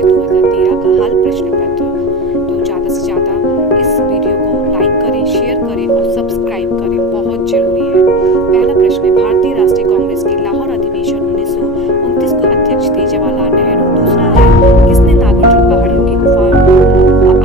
है 2013 का हल प्रश्न पत्र। तो ज़्यादा से ज़्यादा इस वीडियो को लाइक करें, शेयर करें और सब्सक्राइब करें, बहुत ज़रूरी है। पहला प्रश्न है, भारतीय राष्ट्रीय कांग्रेस के लाहौर अधिवेशन 1929 के अध्यक्ष थे जवाहरलाल नेहरू। दूसरा है, किसने नागार्जुन पहाड़ियों की गुफा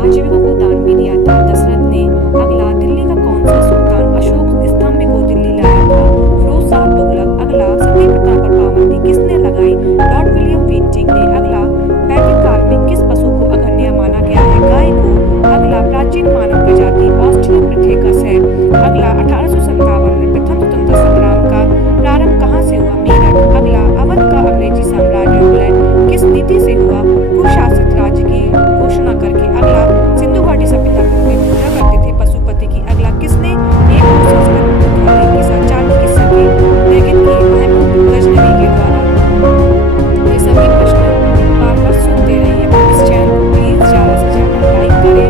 आजीविका को दान में दिया था? दशरथ ने। अगला, दिल्ली का कौन सा सुल्तान अशोक स्तंभ को दिल्ली लाया था? फिरोज शाह तुगलक। अगला, सती प्रथा पर पाबंदी किसने लगाई? लॉर्ड विलियम बेंटिंक ने। अगला, वैदिक काल में किस पशु को अग्रण्य माना गया है? गाय को। अगला, प्राचीन मानव प्रजाति ऑस्ट्रेलोपिथेकस है। अगला, 1857 में प्रथम स्वतंत्रता संग्राम का प्रारंभ कहाँ से हुआ? मेरठ। अगला, अवध का अंग्रेजी साम्राज्य विलय किस नीति से हुआ? कुशासित राज्य की घोषणा करके। अगला, सिंधु घाटी सभ्यता में पूजा करते थे पशुपति की। अगला, किसने एक संस्कृत मुख्यालय के साथ चांदी की सदी निर्मित की? महमूद गजनवी के द्वारा। ये सभी प्रश्न बार बार सुनते रहिए। इस चैनल को प्लीज ज़्यादा से ज़्यादा लाइक करें,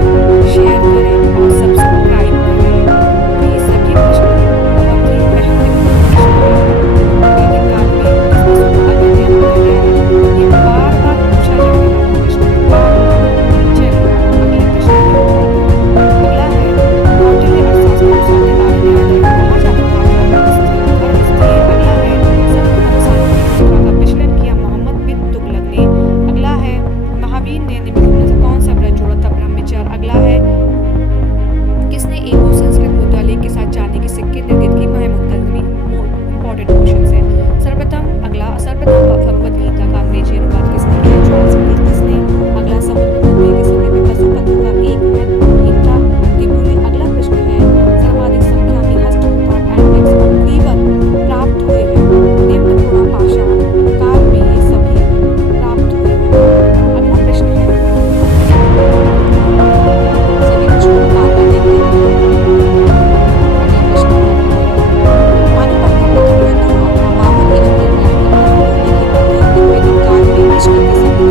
शेयर करें और सब्सक्राइब करें। तो ये सभी प्रश्न बहुत ही महत्वपूर्ण प्रश्न हैं। वैदिक काल में किस पशु को अग्रण्य माना गया है? ये बार बार पूछा जाने वाला प्रश्न है। चलिए अगले प्रश्न की ओर। अगला है, कौटिल्य अर्थशास्त्र को सत्यनारायण न्यायालय कहा जाता था? धर्मस्थली। अगला है, सर्वप्रथम सार्वजनिक का विश्लेषण किया मोहम्मद बिन तुगलक ने। अगला है, महावीर ने निम्नलिखित में से कौन सा व्रत जोड़ा था? ब्रह्मचर्य। अगला है, किसने एक और संस्कृत मुद्रा लेख के साथ चांदी के सिक्के निर्मित की? महमूद गजनवी। इंपॉर्टेंट क्वेश्चन है। सर्वप्रथम भगवद गीता का अंग्रेजी अनुवाद किसने किया? Charles Smith. किसने? अगला, समुद्र मंथन के समय में पशुपति का एक महत्वपूर्ण था त्रिपुरी। अगला प्रश्न है, सर्वाधिक संख्या में हस्तकला एंटिक्स और क्लीवर प्राप्त हुए हैं? निम्न पुराण पाषाण काल में ये सभी प्राप्त हुए हैं। अगला प्रश्न है, सभी प्रश्नों को बार बार देखते हैं। अगला प्रश्न है, पानीपत का प्रथम युद्ध हुआ था 52 के वैदिक काल में विश्व की सभी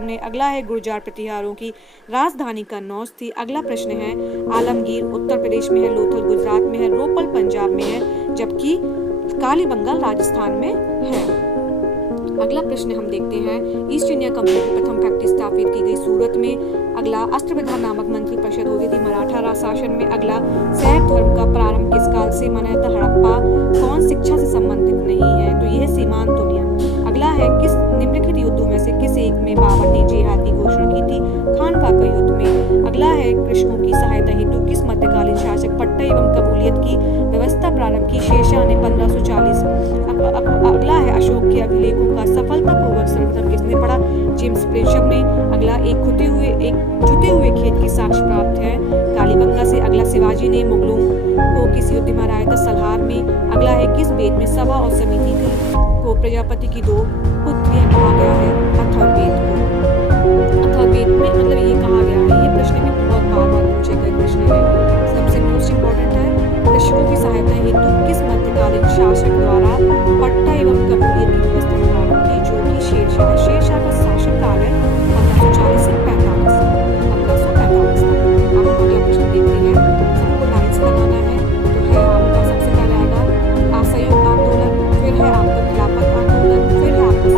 ने। अगला है, गुर्जर प्रतिहारों की राजधानी कन्नौज थी। अगला प्रश्न है, आलमगीर उत्तर प्रदेश में है, लोथल गुजरात में है, रोपल पंजाब में है, जबकि कालीबंगाल राजस्थान में है। अगला प्रश्न हम देखते हैं, ईस्ट इंडिया कंपनी की प्रथम फैक्ट्री स्थापित की गई सूरत में। अगला, अस्त्र विधान नामक मंत्री परिषद होती थी मराठा राज शासन में। अगला, शैव धर्म का प्रारंभ किस काल से माना जाता? हड़प्पा। कौन शिक्षा से संबंधित नहीं है? तो यह सीमांत दुनिया। अगला है, किस निम्नलिखित युद्धों में से किस एक में बाबर ने जिहाद की घोषणा की थी? खानवा का युद्ध में। अगला है, कृषकों की सहायता हेतु किस मध्यकालीन शासक पट्टा एवं कबूलियत की व्यवस्था प्रारंभ की? शेरशाह ने 1540। अगला है, अशोक के अभिलेखों का सफलतापूर्वक सर्वप्रथम किसने पढ़ा? जेम्स प्रिंसम ने। अगला, एक जुते हुए खेत के साक्ष्य प्राप्त है कालीबंगा से। अगला, शिवाजी ने मुगलों को किस युद्ध में हराया था? सलहार में। अगला है, किस वेद में सभा और समिति को प्रजापति की दो पुत्रियां कहा गया है? अथर्ववेद को। अथर्ववेद में मतलब ये कहा गया है। ये प्रश्न भी बहुत बार बार पूछे गए प्रश्न है। सबसे मोस्ट इम्पोर्टेंट है, कृषकों की सहायता हेतु किस मध्यकालीन शासक द्वारा पट्टा एवं कबूलियत की व्यवस्था प्रारंभ की? जो कि शेरशाह। शेरशाह का शासनकाल है 1540 से 1545 तक। अब हम अगला प्रश्न देखते हैं। सबको लाइन से लगाना है। तो है आपका सबसे पहले आएगा असहयोग आंदोलन, फिर है आपका खिलाफत आंदोलन, फिर है आपका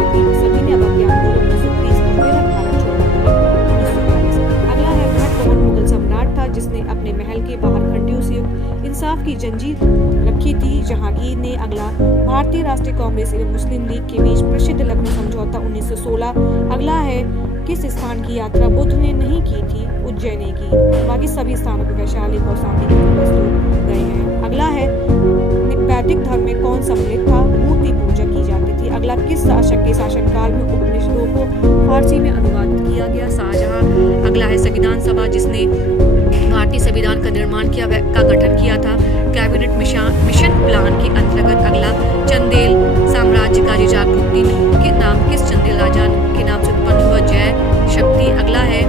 सविनय आंदोलन 1930, फिर है भारत छोड़ो आंदोलन 1942। अगला है, भट्ट मुगल सम्राट था जिसने अपने महल के बाहर खंडियों से युक्त इंसाफ की जंजीर रखी थी? जहांगीर ने। अगला, भारतीय राष्ट्रीय कांग्रेस एवं मुस्लिम लीग के बीच प्रसिद्ध लखनऊ समझौता 1916। अगला है, किस स्थान की यात्रा बुद्ध ने नहीं की थी? उज्जैन की। बाकी सभी स्थानों पर वैशाली कौशाम्बी गए हैं। अगला है, वैदिक धर्म में कौन सम्मिलित था? मूर्ति पूजा की जाती थी। अगला, किस शासक के शासनकाल में उपनिषदों को फारसी में अनुवादित किया गया? शाहजहां। अगला है, संविधान सभा जिसने भारतीय भारतीय संविधान का निर्माण का गठन किया था। कैबिनेट मिशन प्लान के अंतर्गत अगला चंदेल साम्राज्य का जागृति के नाम किस चंदेल राजा के नाम से उत्पन्न हुआ? जय शक्ति। अगला है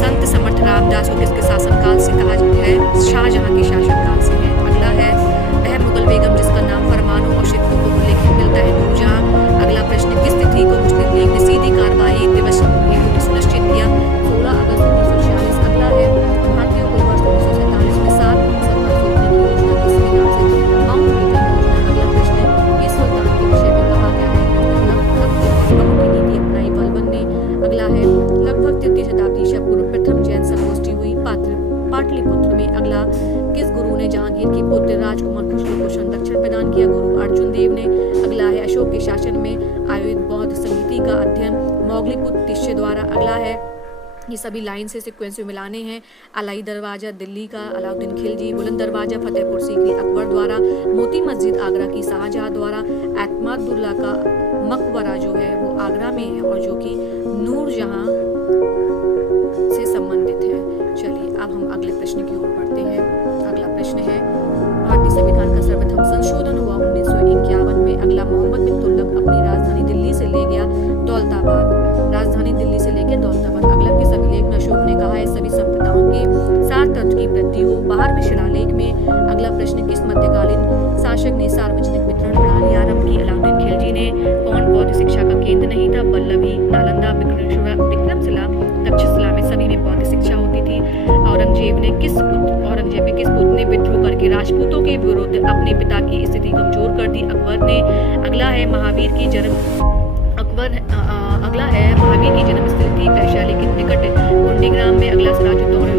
संत समर्थ रामदास को किसके शासनकाल से कहा है? शाहजहां के शासनकाल से है। अगला है वह मुगल बेगम जिसका नाम फरमानों और शिक्कों को उल्लेख मिलता है? नूरजहां। अगला प्रश्न किस तिथि को मुस्लिम लीग ने सीधी कार्रवाई दिवस सुनिश्चित किया? 16 अगस्त 1946। अगला है भारतीय को वर्ष 1947 में 7 संसद सौंपने की योजना किसके नाम से? माउंट बेटन योजना। अगला प्रश्न किस सुल्तान के विषय में कहा गया है? की नीति अपनाई बलबन ने। अगला है लगभग 3 शताब्दी ईसा पूर्व प्रथम जैन संगोष्ठी हुई पाटलिपुत्र में। अगला किस गुरु ने जहांगीर के पुत्र राजकुमार खुसरो को संरक्षण प्रदान किया? गुरु अर्जुन देव ने। अगला है अशोक के शासन में आयोजित बौद्ध संगीति का अध्ययन मौग्लीपुत्र तिष्य द्वारा। अगला है ये सभी लाइन से सीक्वेंस में मिलाने हैं। अलाई दरवाजा दिल्ली का अलाउद्दीन खिलजी, बुलंद दरवाजा फतेहपुर सीकरी अकबर द्वारा, मोती मस्जिद आगरा की शाहजहां द्वारा, एतमादुल्ला का मकबरा जो है वो आगरा में है और जो कि नूरजहां से संबंधित है। चलिए अब हम अगले प्रश्न की ओर बढ़ते हैं। अगला प्रश्न है भारतीय संविधान का सर्वप्रथम संशोधन हुआ 1951 में। अगला मोहम्मद बिन तुगलक अपनी राजधानी दिल्ली से ले गया दौलताबाद। राजधानी दिल्ली से लेकर दौलताबाद। अगला किस अभिलेख में अशोक ने कहा है सभी संप्रदायों के सार तत्व की वृद्धि हो? बाहर में शिलालेख में। अगला प्रश्न किस मध्यकालीन शासक ने सार्वजनिक वितरण प्रणाली आरंभ की? अलाउद्दीन खिलजी ने। कौन बौद्ध शिक्षा का केंद्र नहीं था? वल्लभी। नालंदा, विक्रमशिला, तक्षशिला में सभी में बौद्ध शिक्षा होती थी। औरंगजेब ने किस पुत्र ने विद्रोह करके राजपूतों के विरुद्ध अपने पिता की स्थिति कमजोर कर दी? अकबर ने। अगला है महावीर की जन्म स्थली थी वैशाली के निकट कुंडीग्राम में। अगला सिराजुद्दौला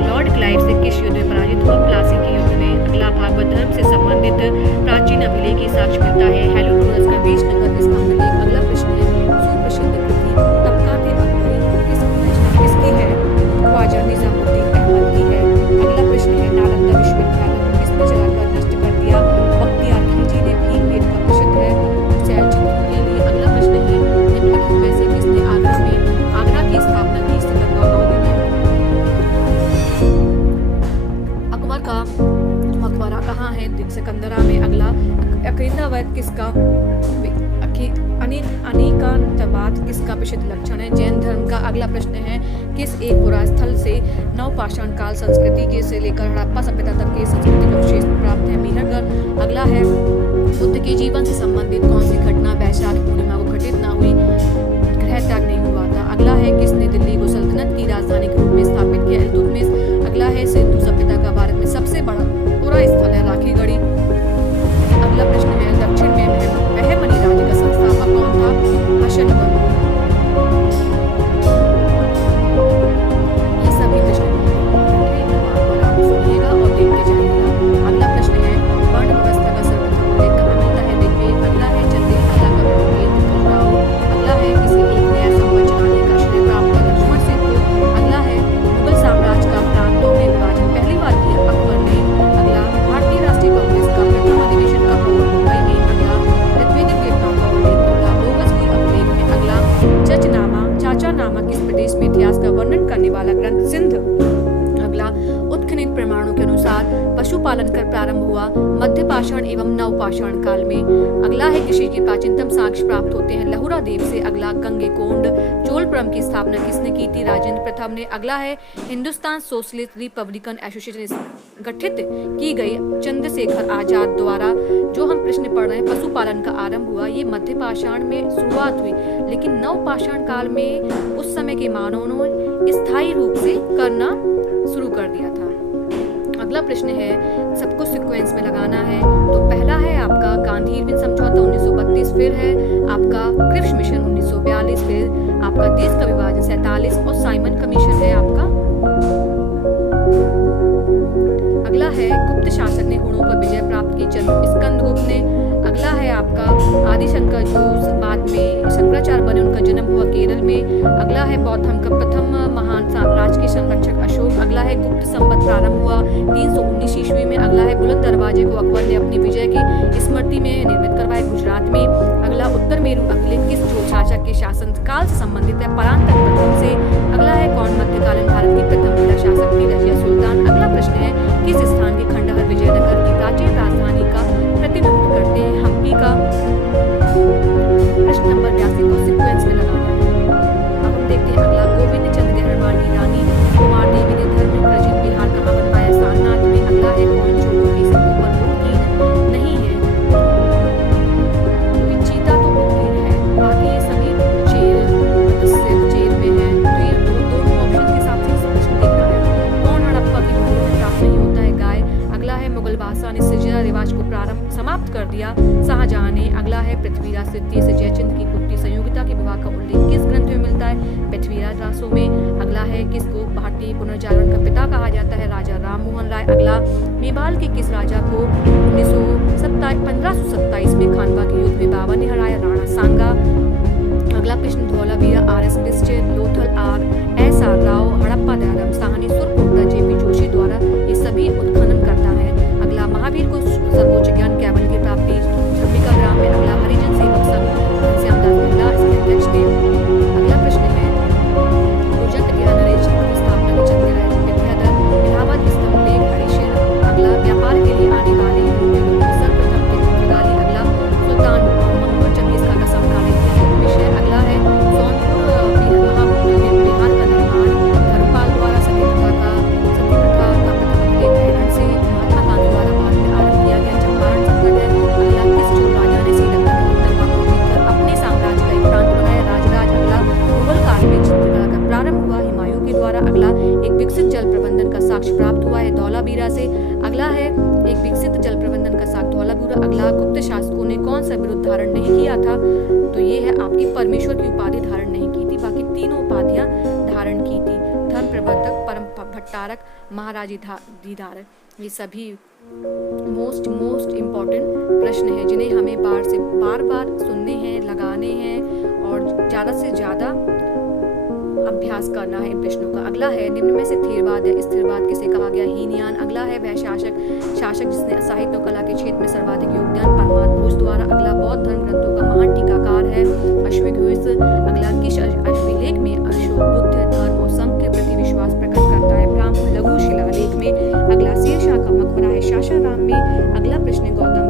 लॉर्ड क्लाइव से किस युद्ध में पराजित हुआ? प्लासी के युद्ध में। अगला भागवत धर्म से संबंधित प्राचीन अभिलेख की साक्ष्य मिलता है? हेलोडोरस का बीजनगर इसका अभिलेख। अगला प्रश्न है सुप्रसिद्ध कृति तबकात अकबरी किसकी है? ख्वाजा निजामुद्दीन अहमद की है। अगला प्रश्न है नालंदा विश्वविद्यालय को किसने जलाकर नष्ट कर दिया? बख्तियार खिलजी ने। भीमबेटका का प्रसिद्ध है सैलजुक के लिए। अगला प्रश्न है निम्नलिखित में से किसने आगरा की स्थापना की? सिकंदर ने। अकबर का मकबरा कहाँ है? सिकंदरा में। अगला अकीदावाद किसका अनेकांतवाद किसका विशिष्ट लक्षण है? जैन धर्म का। अगला प्रश्न है किस एक पुरास्थल से नवपाषाण काल संस्कृति के से लेकर हड़प्पा सभ्यता तक के संस्कृति का विशेष प्राप्त है? मीहरगढ़। अगला है बुद्ध के जीवन से संबंधित कौन सी घटना वैशाख पूर्णिमा को घटित न हुई? ग्रह त्याग नहीं हुआ था। अगला है किसने दिल्ली को सल्तनत की राजधानी के रूप में स्थापित किया? इल्तुतमिश। अगला है सिंधु सभ्यता का भारत में सबसे बड़ा पूरा स्थल है राखीगढ़ी। अगला प्रश्न है दक्षिण में बहमनी राज्य का संस्थापक कौन था? अशोकवर्मन। ये सभी प्रश्न आप सुनिएगा और देखते जाइएगा। अगला प्रश्न है वर्ण व्यवस्था का सर्वप्रथम उल्लेख कहाँ मिलता है? देखिए अगला है चंदेल कला का अगला है किसी एक नया संवत चलाने का श्रेय प्राप्त लक्ष्मण सिंह को। अगला है मुगल साम्राज्य का प्रांतों में विभाजन पहली बार किया अकबर ने। अगला भारतीय राष्ट्रीय कांग्रेस का प्रथम अधिवेशन कब हुआ? मुंबई में। अगला ऋग्वेदिक देवताओं का उल्लेख मिलता बोगस कोई अभिलेख में। अगला चाचा नामा किस प्रदेश में इतिहास का वर्णन करने वाला ग्रंथ? सिंध। अगला उत्खनित प्रमाणों के अनुसार पशुपालन कर प्रारंभ हुआ मध्यपाषाण एवं नवपाषाण काल में। अगला है कृषि के प्राचीनतम साक्ष्य प्राप्त होते हैं लहुरा देव से। अगला गंगेकोंड चोलपुरम की स्थापना किसने की थी? राजेंद्र प्रथम ने। अगला है हिंदुस्तान सोशलिस्ट रिपब्लिकन एसोसिएशन गठित की गई चंद्रशेखर आजाद द्वारा। जो हम प्रश्न पढ़ रहे हैं पशुपालन का आरंभ हुआ ये मध्यपाषाण में शुरुआत हुई लेकिन नवपाषाण काल में उस समय के मानवों ने स्थायी रूप से करना शुरू कर दिया था। अगला प्रश्न है सबको सीक्वेंस में लगाना है तो पहला है आपका गांधी इरविन समझौता 1932, फिर है आपका क्रिप्स मिशन 1942, फिर आपका देश का विभाजन 47 और साइमन कमीशन है आपका। अगला है गुप्त शासक ने हुणों पर विजय प्राप्त की? स्कंदगुप्त ने। अगला है आपका आदिशंकर जो बाद में शंकराचार्य बने उनका जन्म हुआ केरल में। अगला है बौद्ध धर्म का प्रथम महान साम्राज्य के संरक्षक अशोक। अगला है गुप्त संवत प्रारंभ हुआ 319 ईस्वी में। अगला है बुलंद दरवाजे को अकबर ने अपनी विजय की स्मृति में निर्मित करवाया गुजरात में। अगला उत्तर मेरु अभिलेख किस शासक के शासन काल से संबंधित है? परांतक प्रथम से। अगला है कौन मध्यकालीन भारत की प्रथम महिला शासक थी? रजिया सुल्तान। द्वितीय से जयचंद की पुत्री संयोगिता के विवाह का उल्लेख किस ग्रंथ में मिलता है? पृथ्वीराज रासों में। अगला है किसको भारतीय पुनर्जागरण का पिता कहा जाता है? राजा राम मोहन राय। अगला, मेवाल के किस राजा को 1527 में खानवा के युद्ध में बाबर ने हराया? राणा सांगा। अगला प्रश्न, धौलावीरा, आर.एस. पिस्टे, लोथल आग, एस.आर. राव, हड़प्पा दयाराम साहनी, सुरकोटला, जे.पी. जोशी द्वारा ये सभी उत्खनन करता है। अगला, महावीर को सर्वोच्च ज्ञान कैवल की प्राप्ति छब्बिका ग्राम में। अगला, हरिजन सेवक संघ घनश्यामदास बिरला इसके अध्यक्ष थे। अगला प्रश्न है, ऊर्जा कटिया नरेश की स्थापना के चंद्र विद्याधर, इलाहाबाद स्तंभ लेख हरिशेर। अगला, व्यापार के लिए आने वाले यूरोपीय लोगों को सर्वप्रथम थे पुर्तगाली। अगला, सुल्तान महमूद चंगेज खान का समकालीन विषय। अगला है, सोनपुर बिहार का निर्माण धर्मपाल द्वारा सती प्रथा का प्रथम उल्लेख है। से महात्मा गांधी द्वारा भारत में आरंभ किया गया चंपारण संकट है। अगला, किस चोल राजा ने श्रीलंका के उत्तर भाग को जीतकर अपने साम्राज्य का एक प्रांत बनाया? राजराज। अगला, मुगल काल में चित्रकला का प्रारंभ हुआ हुमायूं के द्वारा। अगला, एक विकसित जल प्रबंधन का साक्ष्य प्राप्त हुआ है धौलावीरा से। अगला है, एक विकसित जल प्रबंधन का साक्ष्य धौलावीरा। अगला, गुप्त शासकों ने कौन सा बिरुद धारण नहीं किया था? तो ये है आपकी परमेश्वर की उपाधि धारण नहीं की थी, बाकी तीनों उपाधियां धारण की थी। धर्म प्रवर्तक, परम भट्टारक, महाराजीधारक। ये सभी मोस्ट इम्पॉर्टेंट प्रश्न हैं जिन्हें हमें बार बार सुनने हैं, लगाने हैं और ज़्यादा से ज़्यादा अभ्यास करना है इन प्रश्नों का। अगला है, निम्न में से स्थिरवाद है, स्थिरवाद किसे कहा गया? हीनयान। अगला है, वह शासक जिसने साहित्य और कला के क्षेत्र में सर्वाधिक योगदान? परमार घोष द्वारा। अगला, बौद्ध धर्म ग्रंथों का महान टीकाकार है? अश्वघोष। अगला, किस अश्वलेख में अशोक बुद्ध धर्म और संघ के प्रति विश्वास प्रकट करता है? ब्राह्मण लघु शिलालेख में। अगला, शेरशाह का मकबरा है सासाराम में। अगला प्रश्न, गौतम